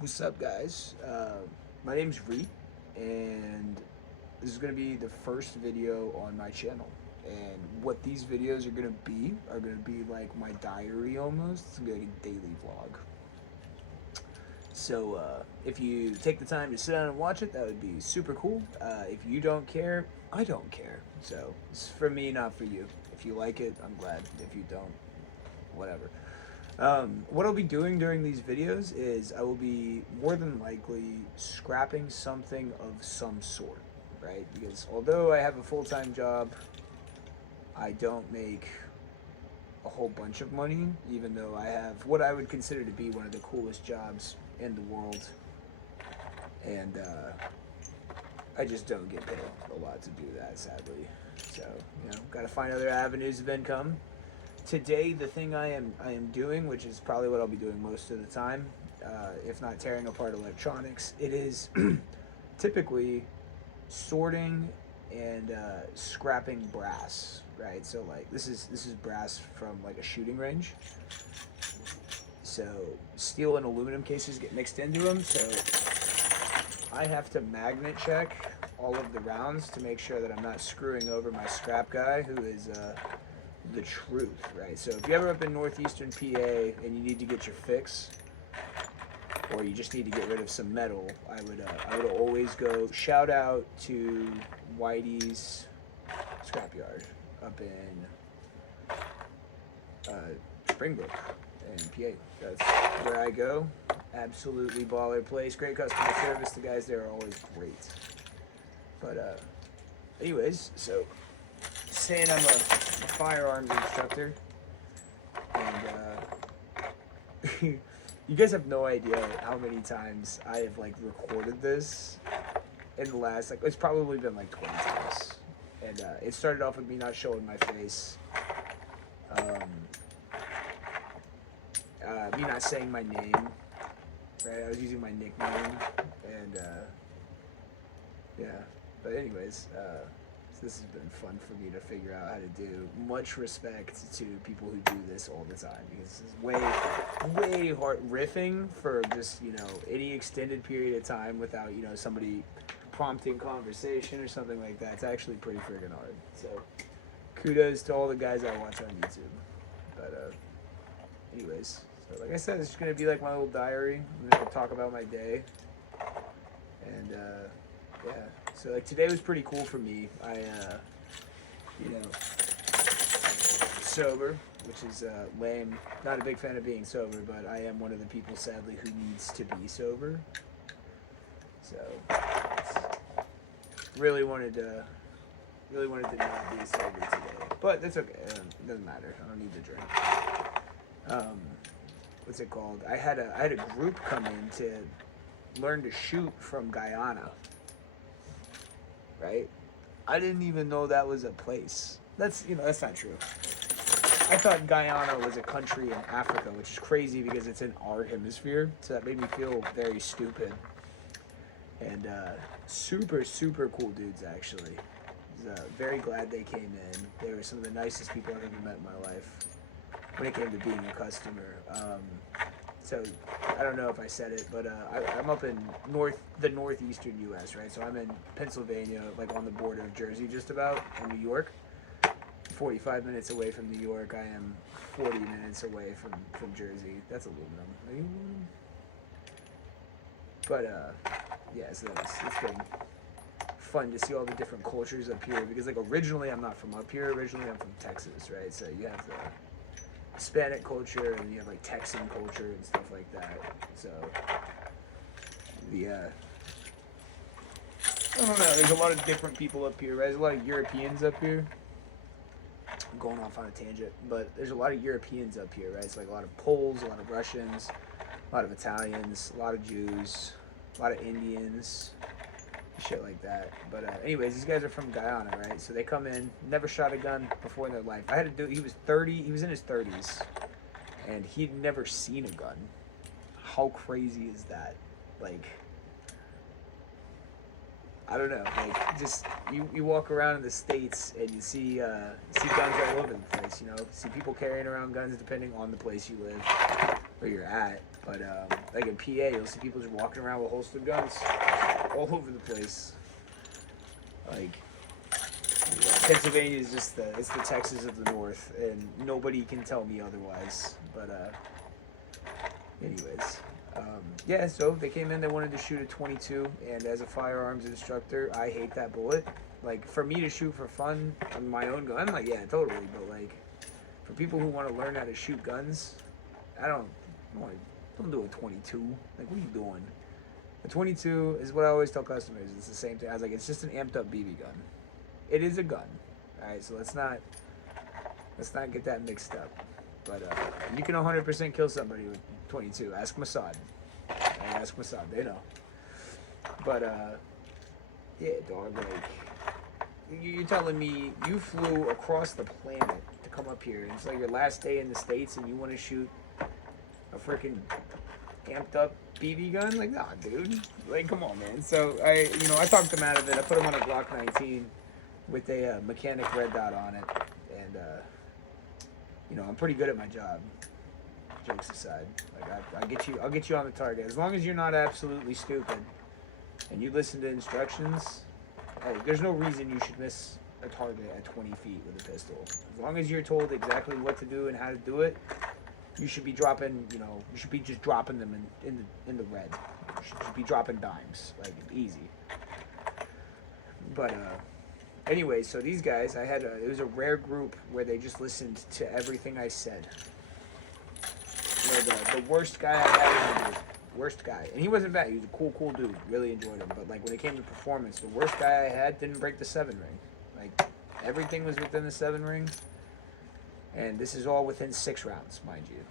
What's up, guys? My name's Reid, and this is going to be the first video on my channel. And what these videos are going to be like my diary almost. It's going to be like a daily vlog. So if you take the time to sit down and watch it, that would be super cool. If you don't care, I don't care. So it's for me, not for you. If you like it, I'm glad. If you don't, whatever. What I'll be doing during these videos is I will be more than likely scrapping something of some sort, right? Because although I have a full-time job, I don't make a whole bunch of money, even though I have what I would consider to be one of the coolest jobs in the world. And I just don't get paid a lot to do that, sadly. So, got to find other avenues of income. Today, the thing I am doing, which is probably what I'll be doing most of the time, if not tearing apart electronics, it is typically sorting and scrapping brass, right? So like this is brass from like a shooting range. So steel and aluminum cases get mixed into them. So I have to magnet check all of the rounds to make sure that I'm not screwing over my scrap guy, who is the truth, right? So if you're ever up in northeastern PA and you need to get your fix, or you just need to get rid of some metal, I would always go. Shout out to Whitey's Scrapyard up in Springbrook in PA. That's where I go. Absolutely baller place. Great customer service. The guys there are always great. But anyways, so saying I'm a firearms instructor, and you guys have no idea how many times I have like recorded this in the last, like, it's probably been like 20 times. And it started off with me not showing my face, me not saying my name, right? I was using my nickname, and yeah. But anyways, so this has been fun for me to figure out how to do. Much respect to people who do this all the time, because this is way hard. Riffing for just, any extended period of time without, somebody prompting conversation or something like that. It's actually pretty friggin' hard. So kudos to all the guys I watch on YouTube. But anyways, so like I said, it's just gonna be like my little diary. I'm gonna talk about my day, and yeah. So like today was pretty cool for me. I sober, which is lame. Not a big fan of being sober, but I am one of the people, sadly, who needs to be sober. So really wanted to not be sober today, but that's okay. It doesn't matter. I don't need to drink. What's it called? I had a group come in to learn to shoot from Guyana. Right? I didn't even know that was a place. That's not true. I thought Guyana was a country in Africa, which is crazy because it's in our hemisphere. So that made me feel very stupid. And super cool dudes, actually. Very glad they came in. They were some of the nicest people I've ever met in my life when it came to being a customer. So I don't know if I said it, but I'm up in the northeastern U.S., right? So I'm in Pennsylvania, like on the border of Jersey, just about, and New York. 45 minutes away from New York. I am 40 minutes away from Jersey. That's aluminum. But yeah, so it's been fun to see all the different cultures up here, because like originally I'm not from up here. Originally I'm from Texas, right? So you have the Hispanic culture, and you have like Texan culture and stuff like that. So I don't know, there's a lot of different people up here, right? There's a lot of Europeans up here. I'm going off on a tangent, but there's a lot of Europeans up here, right? It's like a lot of Poles, a lot of Russians, a lot of Italians, a lot of Jews, a lot of Indians, shit like that. But anyways, these guys are from Guyana, right? So they come in, never shot a gun before in their life. I had to do. He was 30. He was in his 30s, and he'd never seen a gun. How crazy is that? Like, I don't know. Like, just you walk around in the States and you see guns all over the place. See people carrying around guns depending on the place you live. where you're at. But like in PA, you'll see people just walking around with holstered guns all over the place. Like, Pennsylvania is just it's the Texas of the North, and nobody can tell me otherwise. But anyways, yeah. So they came in, they wanted to shoot a 22, and as a firearms instructor, I hate that bullet. Like, for me to shoot for fun on my own gun, I'm like, yeah, totally. But like, for people who want to learn how to shoot guns, I don't do a 22. Like, what are you doing? A 22 is what I always tell customers. It's the same thing. I was like, it's just an amped up BB gun. It is a gun. All right, so let's not get that mixed up. But you can 100% kill somebody with 22. Ask Mossad. Ask Mossad. They know. But yeah, dog. Like, you're telling me you flew across the planet to come up here, and it's like your last day in the States, and you want to shoot a freaking amped up BB gun? Like, nah, dude. Like, come on, man. So I talked him out of it. I put him on a Glock 19 with a mechanic red dot on it, and I'm pretty good at my job. Jokes aside, like I'll get you on the target as long as you're not absolutely stupid and you listen to instructions. Hey, there's no reason you should miss a target at 20 feet with a pistol. As long as you're told exactly what to do and how to do it, you should be dropping. You should be just dropping them in the red. You should be dropping dimes, like, easy. But anyway, so these guys, it was a rare group where they just listened to everything I said. The worst guy I had in the group, worst guy, and he wasn't bad. He was a cool dude. Really enjoyed him. But like, when it came to performance, the worst guy I had didn't break the 7 ring. Like, everything was within the 7 ring, and this is all within 6 rounds, mind you.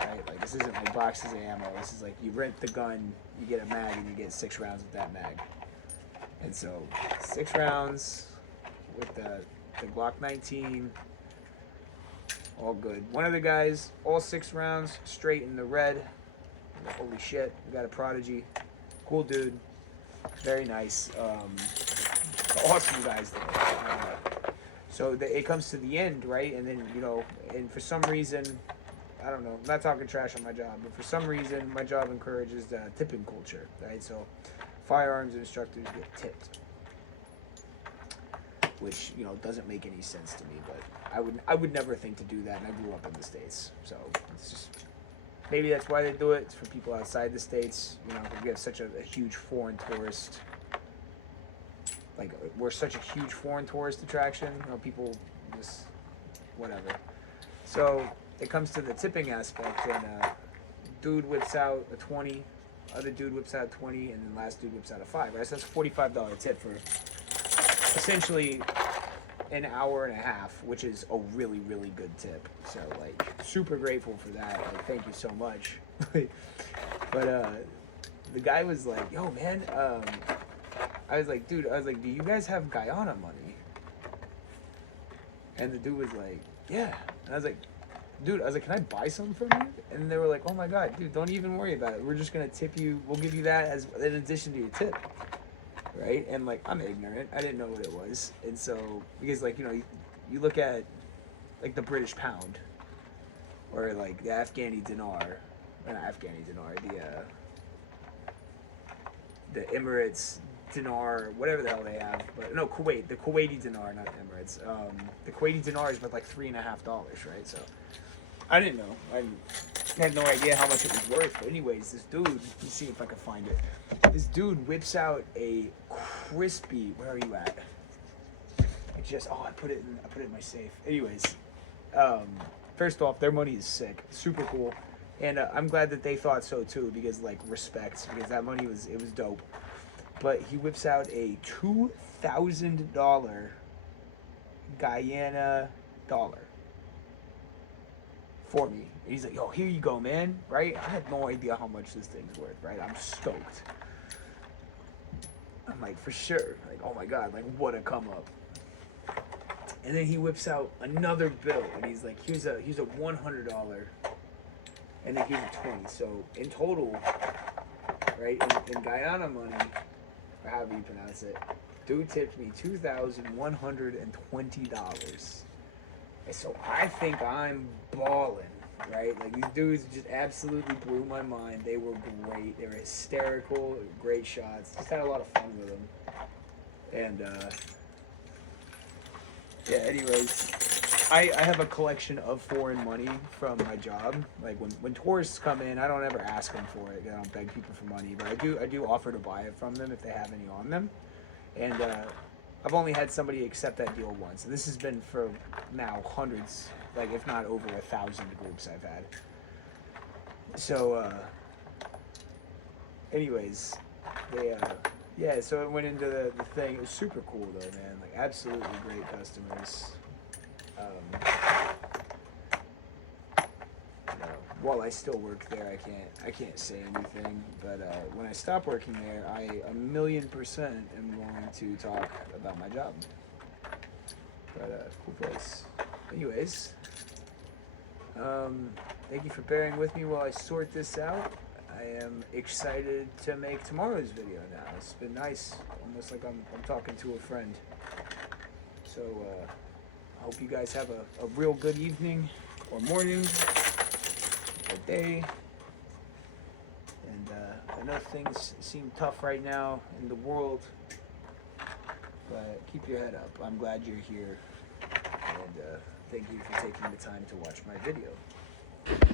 Right? Like, this isn't like boxes of ammo. This is like, you rent the gun, you get a mag, and you get 6 rounds with that mag. And so 6 rounds with the Glock 19. All good. One of the guys, all 6 rounds, straight in the red. Holy shit, we got a prodigy. Cool dude. Very nice. Awesome guys there. So it comes to the end, right? And then, and for some reason, I don't know, I'm not talking trash on my job, but for some reason, my job encourages tipping culture, right? So firearms instructors get tipped, which doesn't make any sense to me, but I would never think to do that, and I grew up in the States, so it's just, maybe that's why they do it. It's for people outside the States. We have such a huge foreign tourist, like, we're such a huge foreign tourist attraction. People just whatever. So it comes to the tipping aspect, and dude whips out a 20, other dude whips out 20, and then last dude whips out a 5. Right, so that's a $45 tip for essentially an hour and a half, which is a really, really good tip. So, like, super grateful for that. Like, thank you so much. But the guy was like, yo, man, I was like, dude, do you guys have Guyana money? And the dude was like, yeah. And I was like, dude, can I buy some from you? And they were like, oh my God, dude, don't even worry about it. We're just going to tip you. We'll give you that as in addition to your tip. Right? And like, I'm ignorant. I didn't know what it was. And so, because like, you look at like the British pound or like the Afghani dinar, not Afghani dinar, the Emirates dinar, whatever the hell they have, but no, the Kuwaiti dinar, not Emirates. The Kuwaiti dinar is worth like $3.50, right? So I didn't know. I had no idea how much it was worth. But anyways, this dude, let's see if I can find it. This dude whips out a crispy. Where are you at? I put it in my safe. Anyways, first off, their money is sick, super cool, and I'm glad that they thought so too, because like, respect, because that money was dope. But he whips out a $2,000 Guyana dollar for me. And he's like, yo, here you go, man, right? I had no idea how much this thing's worth, right? I'm stoked. I'm like, for sure. Like, oh my God, like, what a come up. And then he whips out another bill, and he's like, here's a $100, and then here's a 20. So in total, right, in Guyana money, or however you pronounce it, dude tipped me $2,120. And so I think I'm balling. right? Like these dudes just absolutely blew my mind. They were great. They were hysterical, great shots. Just had a lot of fun with them. And yeah, anyways, I have a collection of foreign money from my job. Like when tourists come in, I don't ever ask them for it. I don't beg people for money, but I do offer to buy it from them if they have any on them. And I've only had somebody accept that deal once. And this has been for now hundreds, like if not over 1,000 groups I've had. So, anyways, they yeah. So it went into the thing. It was super cool though, man. Like absolutely great customers. Um, you know, while I still work there, I can't say anything. But when I stop working there, I 1,000,000% am going to talk about my job. But cool place. Anyways, thank you for bearing with me while I sort this out. I am excited to make tomorrow's video now. It's been nice, almost like I'm talking to a friend. So I hope you guys have a real good evening or morning or day. And I know things seem tough right now in the world, but keep your head up. I'm glad you're here, and thank you for taking the time to watch my video.